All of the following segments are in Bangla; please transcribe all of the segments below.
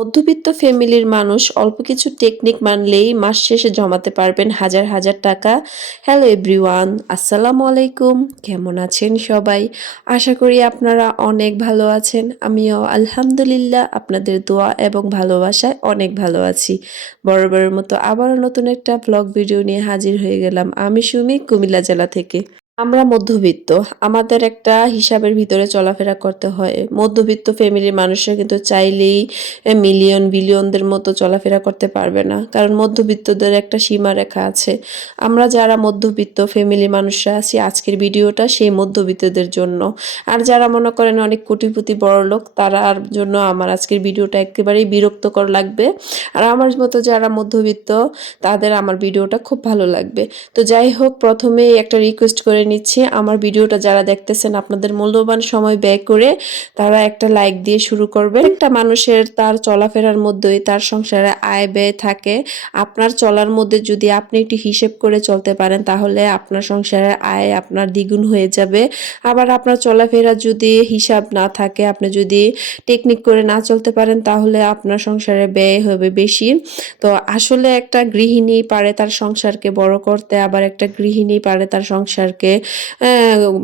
মধ্যবিত্ত ফ্যামিলির মানুষ অল্প কিছু টেকনিক মানলেই মাস শেষে জমাতে পারবেন হাজার হাজার টাকা। হ্যালো এভরিওয়ান আসসালামু আলাইকুম। কেমন আছেন সবাই? আশা করি আপনারা অনেক ভালো আছেন। আমিও আলহামদুলিল্লাহ আপনাদের দোয়া এবং ভালোবাসায় অনেক ভালো আছি। বরাবরের মতো আবারও নতুন একটা ব্লগ ভিডিও নিয়ে হাজির হয়ে গেলাম আমি সুমি কুমিল্লা জেলা থেকে। আমরা মধ্যবিত্ত, আমাদের একটা হিসাবের ভিতরে চলাফেরা করতে হয়। মধ্যবিত্ত ফ্যামিলির মানুষরা কিন্তু চাইলেই মিলিয়ন বিলিয়নদের মতো চলাফেরা করতে পারবে না। কারণ মধ্যবিত্তদের একটা সীমারেখা আছে। আমরা যারা মধ্যবিত্ত ফ্যামিলি মানুষরা আছি, আজকের ভিডিওটা সেই মধ্যবিত্তদের জন্য। আর যারা মনে করেন অনেক কোটিপতি বড় লোক তারার জন্য আমার আজকের ভিডিওটা একেবারেই বিরক্তকর লাগবে। আর আমার মতো যারা মধ্যবিত্ত, তাদের আমার ভিডিওটা খুব ভালো লাগবে। তো যাই হোক, প্রথমেই একটা রিকোয়েস্ট করে নিচ্ছি। আমার ভিডিওটা যারা দেখতেছেন, আপনাদের মূল্যবান সময় ব্যয় করে তারা একটা লাইক দিয়ে শুরু করবে একটা মানুষের তার চলাফেরার মধ্যেই তার সংসারে আয় ব্যয় থাকে। আপনার চলার মধ্যে যদি আপনি একটু হিসেব করে চলতে পারেন, তাহলে আপনার সংসারের আয় আপনার দ্বিগুণ হয়ে যাবে। আবার আপনার চলাফেরা যদি হিসাব না থাকে, আপনি যদি টেকনিক করে না চলতে পারেন, তাহলে আপনার সংসারে ব্যয় হবে বেশি। তো আসলে একটা গৃহিণী পারে তার সংসারকে বড় করতে, আবার একটা গৃহিণী পারে তার সংসারকে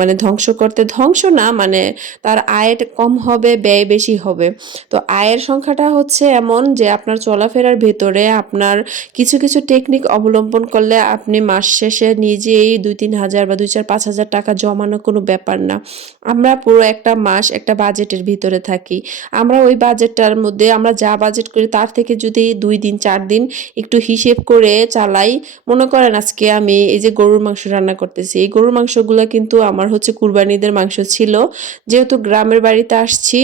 মানে ধ্বংস করতে, ধ্বংস না মানে তার আয় কম হবে, ব্যয় বেশি হবে। তো আয়ের সংখ্যাটা হচ্ছে এমন যে আপনার চলাফেরার ভেতরে আপনার কিছু কিছু টেকনিক অবলম্বন করলে আপনি মাস শেষে নিজেই দুই, তিন হাজার বা দুই, চার, পাঁচ হাজার টাকা জমানো কোনো ব্যাপার না। আমরা পুরো একটা মাস একটা বাজেটের ভিতরে থাকি। আমরা ওই বাজেটটার মধ্যে আমরা যা বাজেট করি তার থেকে যদি দুই দিন, চার দিন একটু হিসেব করে চালাই, মনে করেন আজকে আমি এই যে গরুর মাংস রান্না করতেছি, এই গরুর মাংসগুলো কিন্তু আমার হচ্ছে কুরবানিদের মাংস ছিল। যেহেতু গ্রামের বাড়িতে আসছি,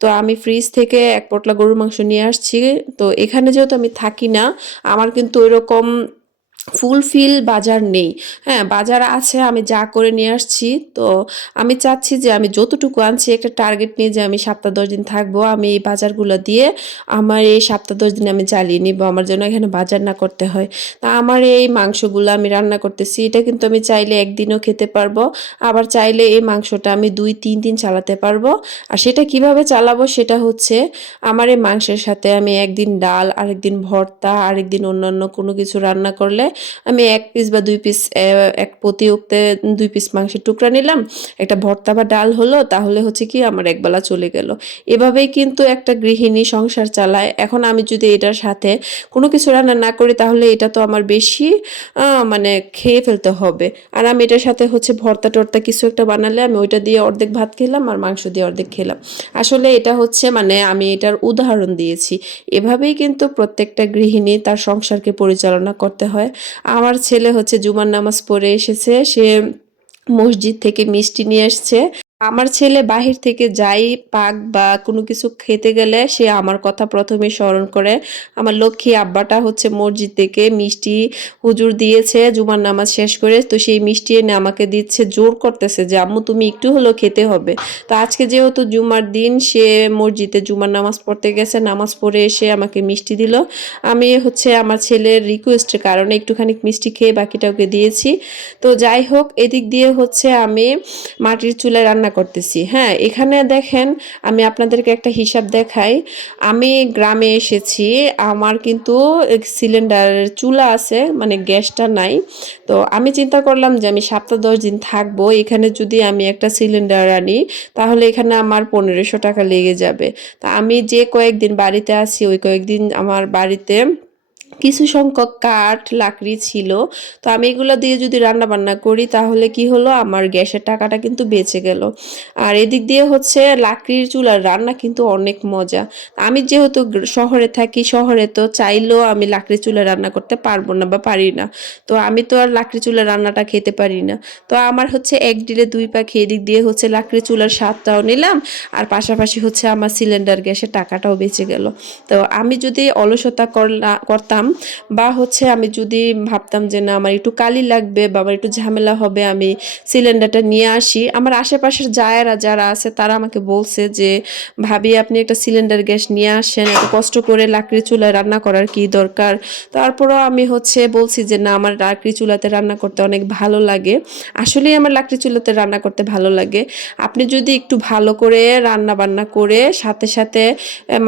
তো আমি ফ্রিজ থেকে এক পটলা গরুর মাংস নিয়ে আসছি। তো এখানে যেহেতু আমি থাকি না, আমার কিন্তু ওইরকম ফুলফিল বাজার নেই। হ্যাঁ বাজার আছে, আমি যা করে নিয়ে আসছি। তো আমি চাচ্ছি যে আমি যতটুকু আনছি, একটা টার্গেট নিয়ে যে আমি সপ্তাহ দশ দিন থাকব, আমি এই বাজারগুলো দিয়ে আমার এই সপ্তাহ দশ দিন আমি চালিয়ে নিব, আমার জন্য এখানে বাজার না করতে হয়। তা আমার এই মাংসগুলো আমি রান্না করতেছি, এটা কিন্তু আমি চাইলে একদিনও খেতে পারব, আবার চাইলে এই মাংসটা আমি দুই, তিন দিন চালাতে পারব। আর সেটা কীভাবে চালাবো, সেটা হচ্ছে আমার এই মাংসের সাথে আমি একদিন ডাল, আরেকদিন ভর্তা, আরেকদিন অন্যান্য কোনো কিছু রান্না করলে আমি এক পিস বা দুই পিস এক প্রতি উক্তে দুই পিস মাংসের টুকরা নিলাম। একটা ভর্তা বা ডাল হলো, তাহলে হচ্ছে কি আমার একবেলা চলে গেল। এভাবেই কিন্তু একটা গৃহিণী সংসার চালায়। এখন আমি যদি এটার সাথে কোনো কিছু রান্না না করি, তাহলে এটা তো আমার বেশি মানে খেয়ে ফেলতে হবে। আর আমি এটার সাথে হচ্ছে ভর্তা টর্তা কিছু একটা বানালে, আমি ওইটা দিয়ে অর্ধেক ভাত খেলাম আর মাংস দিয়ে অর্ধেক খেলাম। আসলে এটা হচ্ছে মানে আমি এটার উদাহরণ দিয়েছি। এভাবেই কিন্তু প্রত্যেকটা গৃহিণী তার সংসারকে পরিচালনা করতে হয়। আমার ছেলে হচ্ছে জুমার নামাজ পড়ে এসেছে সে মসজিদ থেকে মিষ্টি নিয়ে এসছে আমার ছেলে বাহির থেকে যাই পাক বা কোনো কিছু খেতে গেলে সে আমার কথা প্রথমে স্মরণ করে। আমার লক্ষ্মী আব্বাটা হচ্ছে মসজিদ থেকে মিষ্টি হুজুর দিয়েছে, জুমার নামাজ শেষ করে তো সেই মিষ্টি এনে আমাকে দিচ্ছে, জোর করতেছে যে, আম্মু, তুমি একটু হলেও খেতে হবে। তো আজকে যেহেতু জুমার দিন, সে মসজিদে জুমার নামাজ পড়তে গেছে, নামাজ পড়ে এসে আমাকে মিষ্টি দিল। আমি হচ্ছে আমার ছেলের রিকোয়েস্টের কারণে একটুখানি মিষ্টি খেয়ে বাকিটা ওকে দিয়েছি। তো যাই হোক, এদিক দিয়ে হচ্ছে আমি মাটির চুলায় রান্না করতেছি। হ্যাঁ এখানে দেখেন আমি আপনাদেরকে একটা হিসাব দেখাই। আমি গ্রামে এসেছি, আমার কিন্তু সিলিন্ডারের চুলা আছে মানে গ্যাসটা নাই। তো আমি চিন্তা করলাম যে আমি সপ্তাহ দশ দিন থাকব, এখানে যদি আমি একটা সিলিন্ডার আনি, তাহলে এখানে আমার পনেরোশো টাকা লেগে যাবে। তা আমি যে কয়েকদিন বাড়িতে আছি, ওই কয়েকদিন আমার বাড়িতে কিছু সংখ্যক কাঠ, লাকড়ি ছিল। তো আমি এগুলো দিয়ে যদি রান্না বান্না করি, তাহলে কি হলো? আমার গ্যাসের টাকাটা কিন্তু বেঁচে গেল। আর এদিক দিয়ে হচ্ছে লাকড়ির চুলার রান্না কিন্তু অনেক মজা। আমি যেহেতু শহরে থাকি, শহরে তো চাইলেও আমি লাকড়ি চুলা রান্না করতে পারব না বা পারি না। তো আমি তো আর লাকড়ি চুলা রান্নাটা খেতে পারি না। তো আমার হচ্ছে এক ডিলে দুই পাখি এদিক দিয়ে হচ্ছে লাকড়ি চুলার স্বাদটাও নিলাম, আর পাশাপাশি হচ্ছে আমার সিলিন্ডার গ্যাসের টাকাটাও বেঁচে গেল। তো আমি যদি অলসতা করলা, করতাম করতাম বা হচ্ছে আমি যদি ভাবতাম যে না, আমার একটু কালি লাগবে বা আমার একটু ঝামেলা হবে, আমি সিলিন্ডারটা নিয়ে আসি। আমার আশেপাশের জায়েরা যারা আছে, তারা আমাকে বলছে যে, ভাবি, আপনি একটা সিলিন্ডার গ্যাস নিয়ে আসেন, এত কষ্ট করে লাকড়ি চুলায় রান্না করার কি দরকার? তারপরও আমি হচ্ছে বলছি যে, না, আমার লাকড়ি চুলাতে রান্না করতে অনেক ভালো লাগে। আসলেই আমার লাকড়ি চুলাতে রান্না করতে ভালো লাগে। আপনি যদি একটু ভালো করে রান্না বান্না করে, সাথে সাথে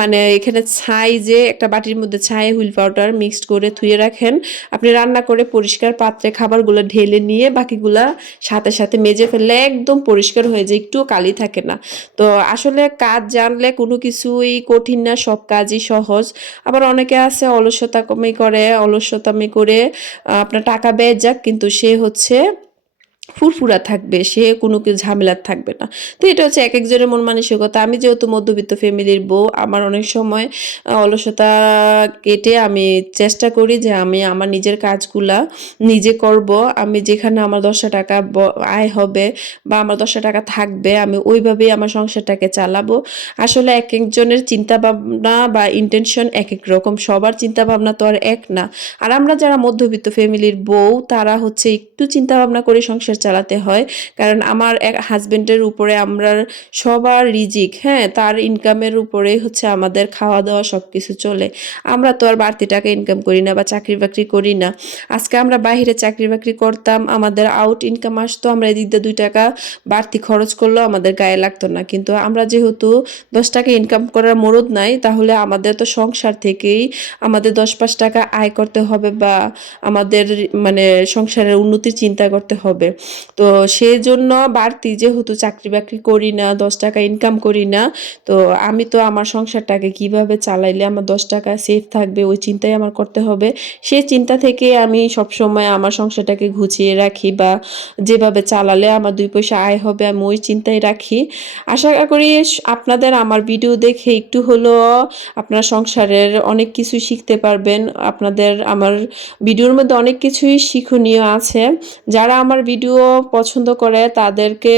মানে এখানে ছাই যে, একটা বাটির মধ্যে ছাই, হুইল পাউডার মিক্সড করে ধুয়ে রাখেন। আপনি রান্না করে পরিষ্কার পাত্রে খাবারগুলো ঢেলে নিয়ে বাকিগুলা সাথে সাথে মেজে ফেললে একদম পরিষ্কার হয়ে যায়, একটুও কালি থাকে না। তো আসলে কাজ জানলে কোনো কিছুই কঠিন না, সব কাজই সহজ। আবার অনেকে আছে অলসতা কমে করে অলসতামি করে আপনার টাকা ব্যয় যাক, কিন্তু সে হচ্ছে ফুরফুরা থাকবে, সে কোনো কিছু ঝামেলার থাকবে না। তো এটা হচ্ছে এক একজনের মন মানসিকতা। আমি যেহেতু মধ্যবিত্ত ফ্যামিলির বউ, আমার অনেক সময় অলসতা কেটে আমি চেষ্টা করি যে আমি আমার নিজের কাজগুলা নিজে করব। আমি যেখানে আমার দশটা টাকা আয় হবে বা আমার দশটা টাকা থাকবে, আমি ওইভাবেই আমার সংসারটাকে চালাবো। আসলে এক একজনের চিন্তা ভাবনা বা ইন্টেনশন এক এক রকম। সবার চিন্তা ভাবনা তো আর এক না। আর আমরা যারা মধ্যবিত্ত ফ্যামিলির বউ, তারা হচ্ছে একটু চিন্তা ভাবনা করে সংসার চালাতে হয়। কারণ আমার এক হাজবেন্ডের উপরে আমরা সবার রিজিক হ্যাঁ তার ইনকামের উপরেই হচ্ছে আমাদের খাওয়া দাওয়া সব কিছু চলে। আমরা তো আর বাড়তি টাকা ইনকাম করি না বা চাকরি বাকরি করি না। আজকে আমরা বাইরে চাকরি বাকরি করতাম, আমাদের আউট ইনকাম আসতো, আমরা এদিক দিয়ে দুই টাকা বাড়তি খরচ করলেও আমাদের গায়ে লাগতো না। কিন্তু আমরা যেহেতু দশ টাকা ইনকাম করার মরদ নাই, তাহলে আমাদের তো সংসার থেকেই আমাদের দশ পাঁচ টাকা আয় করতে হবে বা আমাদের মানে সংসারের উন্নতির চিন্তা করতে হবে। তো সেই জন্য বাড়তি যেহেতু চাকরি বাকরি করি না, দশ টাকা ইনকাম করি না, তো আমি তো আমার সংসারটাকে কীভাবে চালাইলে আমার দশ টাকা সেফ থাকবে ওই চিন্তাই আমার করতে হবে। সেই চিন্তা থেকে আমি সবসময় আমার সংসারটাকে গুছিয়ে রাখি বা যেভাবে চালালে আমার দুই পয়সা আয় হবে আমি ওই চিন্তাই রাখি। আশা করি আপনাদের আমার ভিডিও দেখে একটু হলেও আপনার সংসারের অনেক কিছু শিখতে পারবেন। আপনাদের আমার ভিডিওর মধ্যে অনেক কিছুই শিক্ষণীয় আছে। যারা আমার ভিডিও পছন্দ করে, তাদেরকে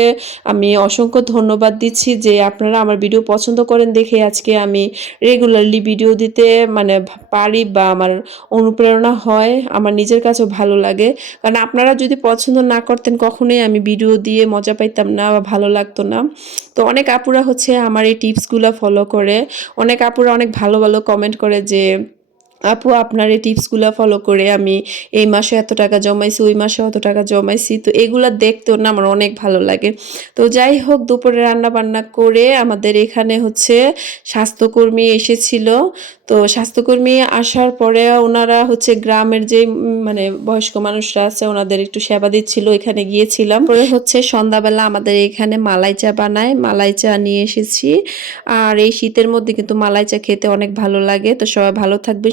আমি অসংখ্য ধন্যবাদ দিচ্ছি যে আপনারা আমার ভিডিও পছন্দ করেন দেখে আজকে আমি রেগুলারলি ভিডিও দিতে মানে পারি বা আমার অনুপ্রেরণা হয়, আমার নিজের কাছেও ভালো লাগে। কারণ আপনারা যদি পছন্দ না করতেন কখনোই আমি ভিডিও দিয়ে মজা পাইতাম না বা ভালো লাগতো না। তো অনেক আপুরা হচ্ছে আমার এই টিপসগুলো ফলো করে, অনেক আপুরা অনেক ভালো ভালো কমেন্ট করে যে আপু, আপনার এই টিপসগুলো ফলো করে আমি এই মাসে এত টাকা জমাইছি, ওই মাসে অত টাকা জমাইছি, তো এগুলো দেখতেও না আমার অনেক ভালো লাগে। তো যাই হোক, দুপুরে রান্না বান্না করে আমাদের এখানে হচ্ছে স্বাস্থ্যকর্মী এসেছিল। তো স্বাস্থ্যকর্মী আসার পরে ওনারা হচ্ছে গ্রামের যে মানে বয়স্ক মানুষরা আছে, ওনাদের একটু সেবা দিচ্ছিল এখানে গিয়েছিলাম। পরে হচ্ছে সন্ধ্যাবেলা আমাদের এখানে মালাই চা বানায়, মালাই চা নিয়ে এসেছি। আর এই শীতের মধ্যে কিন্তু মালাই চা খেতে অনেক ভালো লাগে। তো সবাই ভালো থাকবেন